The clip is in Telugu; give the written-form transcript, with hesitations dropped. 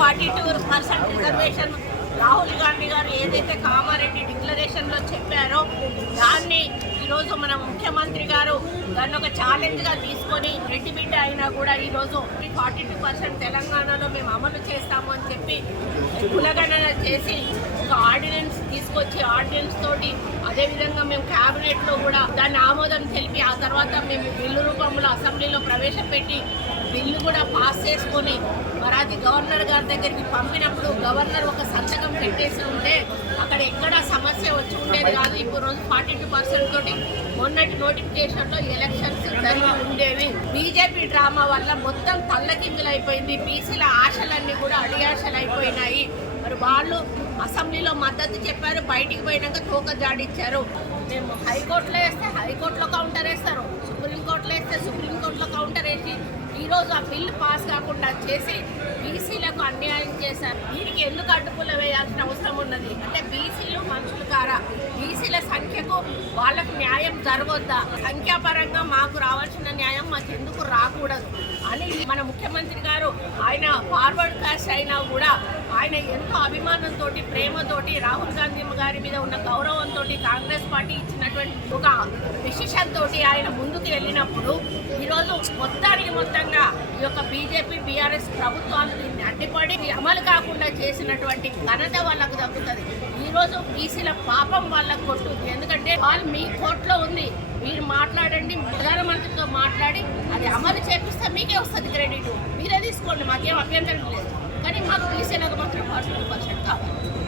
42% రిజర్వేషన్ రాహుల్ గాంధీ గారు ఏదైతే కామారెడ్డి డిక్లరేషన్లో చెప్పారో దాన్ని ఈరోజు మన ముఖ్యమంత్రి గారు దాన్ని ఒక ఛాలెంజ్గా తీసుకొని రెడ్డి బిడ్డ అయినా కూడా ఈరోజు 42% తెలంగాణలో మేము అమలు చేస్తాము అని చెప్పి కులగణన చేసి ఒక ఆర్డినెన్స్ తీసుకొచ్చి ఆర్డినెన్స్ తోటి అదేవిధంగా మేము క్యాబినెట్లో కూడా దాన్ని ఆమోదం తెలిపి ఆ తర్వాత మేము బిల్లు రూపంలో అసెంబ్లీలో ప్రవేశపెట్టి బిల్లు కూడా పాస్ చేసుకొని మరి అది గవర్నర్ గారి దగ్గరికి పంపినప్పుడు గవర్నర్ ఒక సంతకం పెట్టేసి ఉంటే అక్కడ ఎక్కడ సమస్య వచ్చి ఉండేది కాదు. ఇప్పుడు రోజు 42% తోటి మొన్నటి నోటిఫికేషన్లో ఎలక్షన్స్ జరిగి ఉండేవి. బీజేపీ డ్రామా వల్ల మొత్తం తల్లకిందులైపోయింది. బీసీల ఆశలన్నీ కూడా అడియాశలు అయిపోయినాయి. మరి వాళ్ళు అసెంబ్లీలో మద్దతు చెప్పారు, బయటికి పోయినాక తోక జాడిచ్చారు. మేము హైకోర్టులో వేస్తే హైకోర్టులో కౌంటర్ వేస్తారు, సుప్రీంకోర్టులో వేస్తే సుప్రీంకోర్టులో కౌంటర్ వేసి ఈరోజు ఆ బిల్లు పాస్ కాకుండా చేసి బీసీలకు అన్యాయం చేశారు. దీనికి ఎందుకు అడ్డుపుల్ల వేయాల్సిన అవసరం ఉన్నది అంటే బీసీలు మనుషులు కారా? బీసీల సంఖ్యకు వాళ్ళకు న్యాయం జరగొద్దా? సంఖ్యాపరంగా మాకు రావాల్సిన న్యాయం మాకు ఎందుకు రాకూడదు అని మన ముఖ్యమంత్రి గారు ఆయన ఫార్వర్డ్ కాస్ట్ అయినా కూడా ఆయన ఎంతో అభిమానంతో ప్రేమతోటి రాహుల్ గాంధీ గారి మీద ఉన్న గౌరవంతో కాంగ్రెస్ పార్టీ ఇచ్చినటువంటి ఒక డిసిషన్ తోటి ఆయన ముందుకు వెళ్ళినప్పుడు ఈరోజు మొత్తంగా ఈ యొక్క బీజేపీ బీఆర్ఎస్ ప్రభుత్వాలు దీన్ని అడ్డుపడి అమలు కాకుండా చేసినటువంటి ఘనత వాళ్ళకు దక్కుతుంది. ఈరోజు బీసీల పాపం వాళ్ళకు కొట్టుద్ది. ఎందుకంటే వాళ్ళు మీ కోర్టులో ఉంది, మీరు మాట్లాడండి, ప్రధానమంత్రితో మాట్లాడి అది అమలు చేపిస్తే మీకే వస్తుంది క్రెడిట్, మీరే తీసుకోండి, మాకేం అభ్యంతరం లేదు. కానీ మాకు బీసీలకు మాత్రం 42% కావాలి.